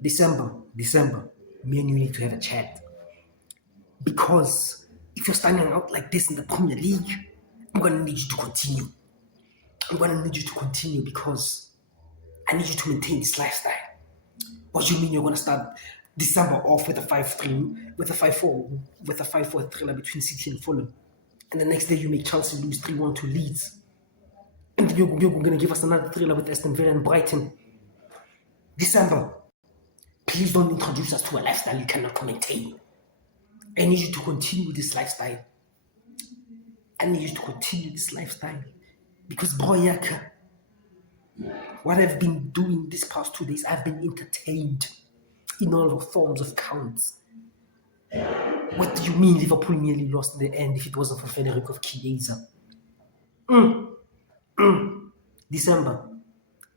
December, me and you need to have a chat. Because if you're standing out like this in the Premier League, I'm going to need you to continue. I'm going to need you to continue because I need you to maintain this lifestyle. What do you mean you're going to start December off with a 5-3, with a 5-4, with a 5-4 thriller between City and Fulham? And the next day you make Chelsea lose 3-1 to Leeds. And you're going to give us another thriller with Aston Villa and Brighton. December, please don't introduce us to a lifestyle you cannot maintain. I need you to continue this lifestyle. I need you to continue this lifestyle. Because Broyaka, what I've been doing these past 2 days, I've been entertained in all forms of counts. What do you mean Liverpool nearly lost in the end if it wasn't for Federico Chiesa? December,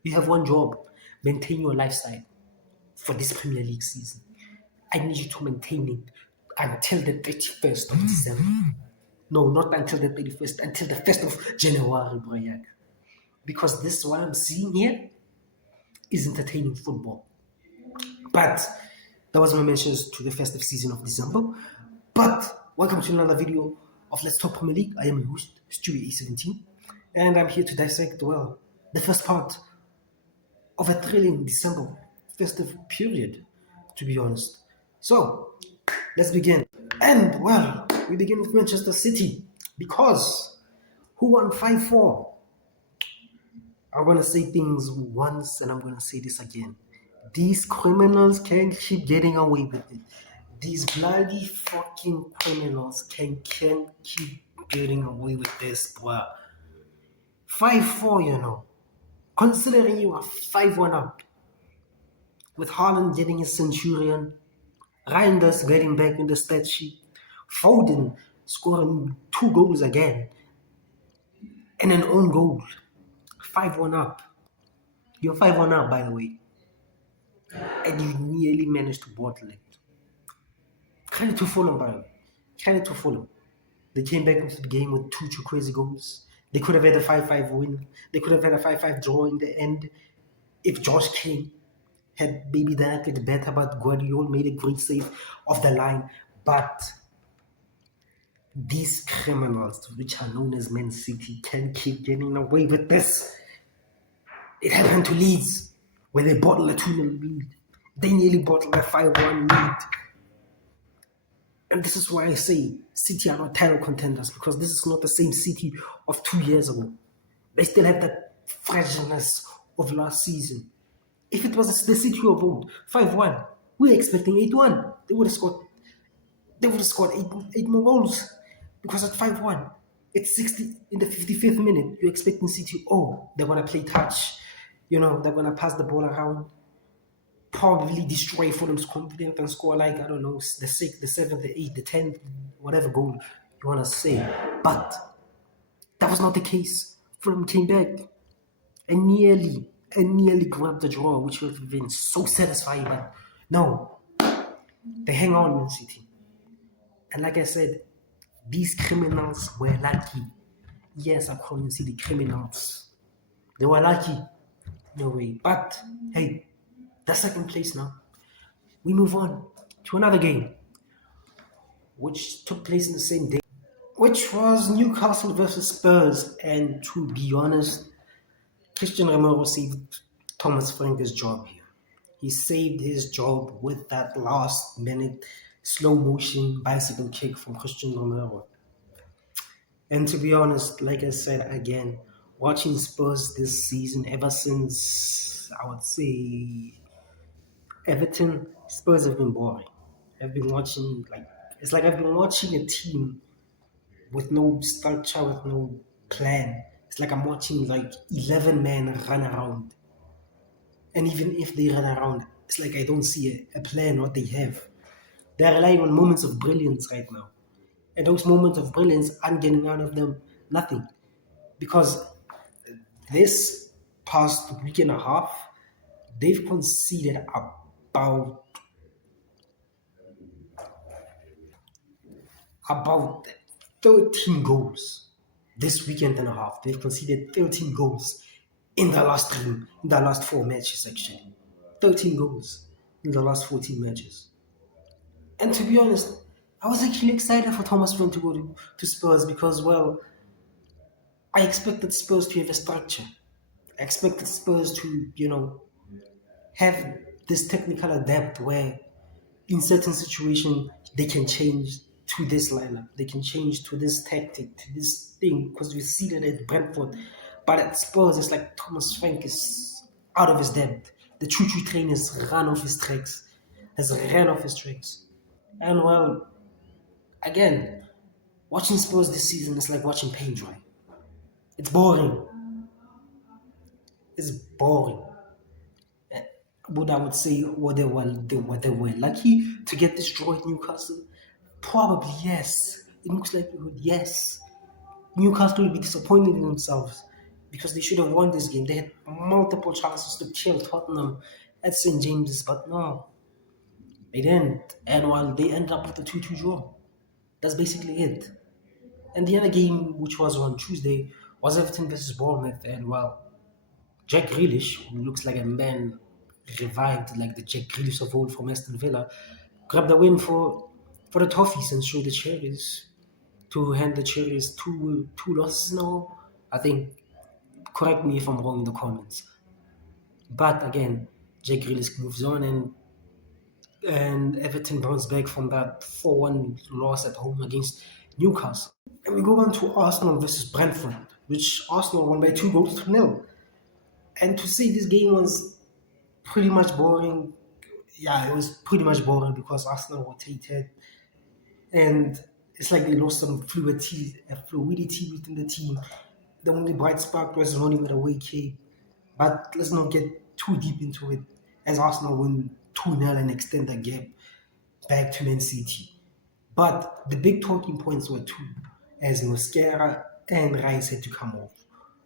you have one job. Maintain your lifestyle for this Premier League season. I need you to maintain it until the 31st of December. No, not until the 31st, until the 1st of January, Brian. Because this, what I'm seeing here, is entertaining football. But that was my mentions to the festive season of December. But welcome to another video of Let's Talk Premier League. I am your host, Stewie A17, and I'm here to dissect, well, the first part of a thrilling December festive period, to be honest. So, let's begin. And, well, we begin with Manchester City, because who won 5-4? I'm going to say things once and I'm going to say this again. These criminals can't keep getting away with it. These bloody fucking criminals can't keep getting away with this, bro. 5-4, you know. Considering you are 5-1 up, with Haaland getting his Centurion, Reinders getting back in the stat sheet, Foden scoring 2 goals again, and an own goal. 5-1 up. You're 5-1 up, by the way. And you nearly managed to bottle it. Credit to Fulham, by the way. Credit to Fulham. They came back into the game with 2 crazy goals. They could have had a 5-5 win. They could have had a 5-5 draw in the end if Josh King had maybe done it better, but Guardiola made a great save off the line. But these criminals, which are known as Man City, can keep getting away with this. It happened to Leeds, where they bottled a 2-0 lead. They nearly bottled a 5-1 lead. And this is why I say City are not title contenders, because this is not the same City of 2 years ago. They still have that freshness of last season. If it was the City of old, 5-1, we're expecting 8-1. They would have scored 8 more goals. Because at 5-1, it's 60 in the 55th minute. You're expecting City, they're going to play touch. You know, they're going to pass the ball around. Probably destroy Fulham's confidence and score like, I don't know, the 6th, the 7th, the 8th, the 10th, whatever goal you want to say. But that was not the case. Fulham came back and nearly grabbed the draw, which would have been so satisfying. But no, they hang on, Man City. And like I said, these criminals were lucky. Yes, I'm calling City criminals. They were lucky. No way. But, hey, that's second place now. We move on to another game, which took place in the same day, which was Newcastle versus Spurs. And to be honest, Christian Romero saved Thomas Frank's job here. He saved his job with that last-minute slow-motion bicycle kick from Christian Romero. And to be honest, like I said again, watching Spurs this season, ever since, I would say, Everton, Spurs have been boring. I've been watching, it's like I've been watching a team with no structure, with no plan. It's like I'm watching 11 men run around. And even if they run around, it's like I don't see a plan what they have. They're relying on moments of brilliance right now. And those moments of brilliance aren't getting out of them nothing. Because this past week and a half, they've conceded about 13 goals this weekend and a half. They've conceded 13 goals in the last 4 matches, actually. 13 goals. in the last 14 matches. And to be honest, I was actually excited for Thomas Frank to go to Spurs because, well, I expected Spurs to have a structure. I expected Spurs to, have this technical depth where in certain situations they can change to this lineup, they can change to this tactic, to this thing, because we see that at Brentford. But at Spurs, it's like Thomas Frank is out of his depth. The choo-choo train has run off his tracks, has ran off his tracks. And well, again, watching Spurs this season is like watching paint dry. It's boring. It's boring. But I would say they were lucky to get this draw at Newcastle. Probably yes. It looks like yes. Newcastle will be disappointed in themselves because they should have won this game. They had multiple chances to kill Tottenham at St James's, but no, they didn't. And while they ended up with a 2-2 draw, that's basically it. And the other game, which was on Tuesday, was Everton versus Bournemouth. And well, Jack Grealish, who looks like a man revived, like the Jack Grealish of old from Aston Villa, grabbed the win for the Toffees and showed the cherries to hand the cherries two losses now. I think. Correct me if I'm wrong in the comments. But again, Jack Grealish moves on and Everton bounce back from that 4-1 loss at home against Newcastle. And we go on to Arsenal versus Brentford, which Arsenal won by 2 goals to 0. And to say this game was pretty much boring, yeah, it was pretty much boring because Arsenal rotated and it's like they lost some fluidity within the team. The only bright spark was running with away key. But let's not get too deep into it as Arsenal win 2-0 and extend the gap back to Man City. But the big talking points were two, as Mosquera and Rice had to come off.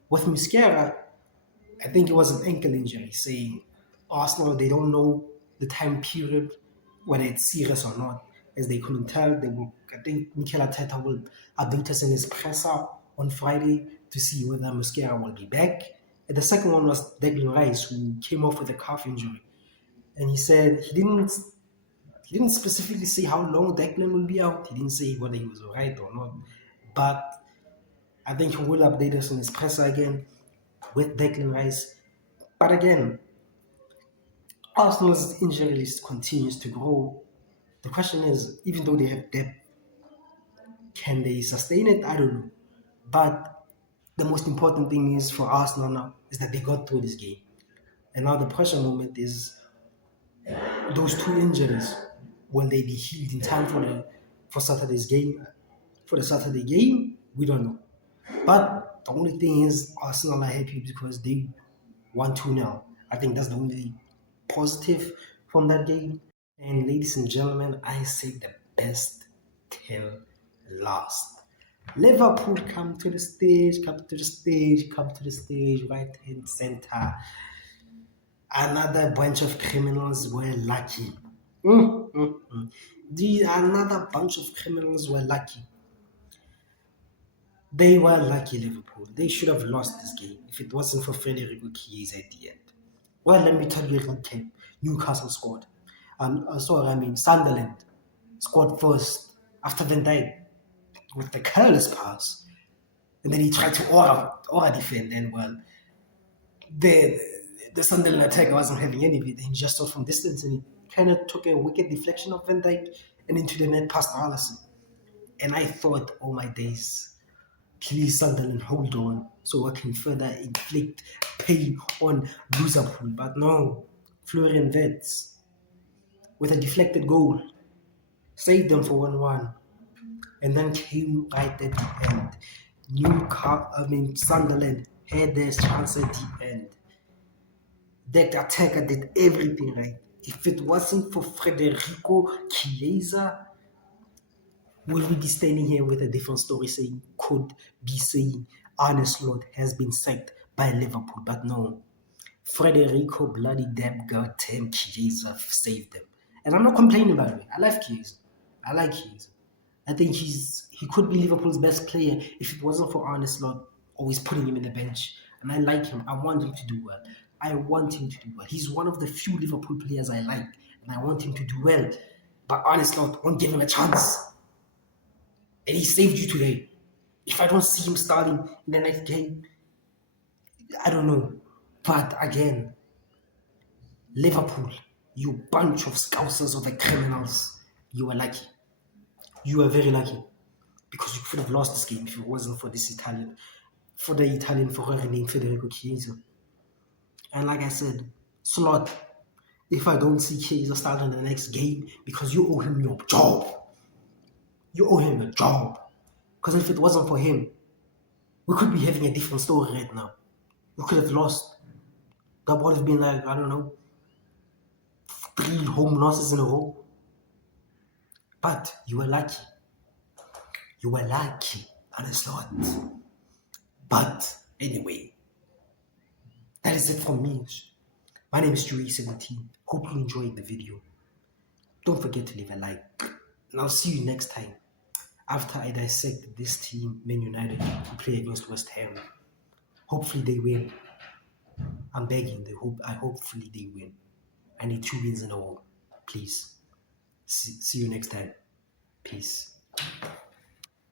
With Mosquera, I think it was an ankle injury, saying Arsenal, they don't know the time period, whether it's serious or not, as they couldn't tell. I think Mikel Arteta will update us in his presser on Friday to see whether Mosquera will be back. And the second one was Declan Rice, who came off with a calf injury. And he said he didn't specifically say how long Declan will be out. He didn't say whether he was alright or not. But I think he will update us on his presser again with Declan Rice. But again, Arsenal's injury list continues to grow. The question is, even though they have depth, can they sustain it? I don't know. But the most important thing is for Arsenal now is that they got through this game. And now the pressure moment is those two injuries. Will they be healed in time for Saturday's game? For the Saturday game, we don't know. But the only thing is Arsenal are happy because they won 2-0. I think that's the only positive from that game. And ladies and gentlemen, I say the best till last. Liverpool come to the stage, right hand center. Another bunch of criminals were lucky. Another bunch of criminals were lucky. They were lucky, Liverpool. They should have lost this game if it wasn't for Federico Chiesa at the end. Well, let me tell you a recap. Newcastle scored. Sunderland scored first after Van Dijk with the careless pass. And then he tried to aura defend. And well, the Sunderland attacker wasn't having any of it. And he just saw from distance and he kind of took a wicked deflection of Van Dijk and into the net past Alisson. And I thought, oh my days, please Sunderland, hold on so I can further inflict pain on Liverpool. But no, Florian Wirtz with a deflected goal saved them for 1-1. And then came right at the end. Sunderland had their chance at the end. That attacker did everything right. If it wasn't for Federico Chiesa, will we be standing here with a different story could be saying Arne Slot has been sacked by Liverpool? But no, Federico bloody damn goddamn Chiesa saved them. And I'm not complaining, by the way. I like Chiesa. I think he could be Liverpool's best player if it wasn't for Arne Slot always putting him in the bench. And I like him. I want him to do well. He's one of the few Liverpool players I like and I want him to do well. But honestly, Lord, don't give him a chance. And he saved you today. If I don't see him starting in the next game, I don't know. But again, Liverpool, you bunch of scousers of the criminals, you were lucky. You were very lucky. Because you could have lost this game if it wasn't for the Italian Ferrari named Federico Chiesa. And like I said, Slot, if I don't see Chiesa starting the next game, because you owe him your job. You owe him a job. Because if it wasn't for him, we could be having a different story right now. We could have lost. That would have been like, I don't know, 3 home losses in a row. But you were lucky. You were lucky, and it's not. But anyway, that is it from me. My name is Jury17. Hope you enjoyed the video. Don't forget to leave a like. And I'll see you next time after I dissect this team, Man United, who play against West Ham. Hopefully they win. I'm begging. Hopefully they win. I need 2 wins in a row. Please. See you next time. Peace.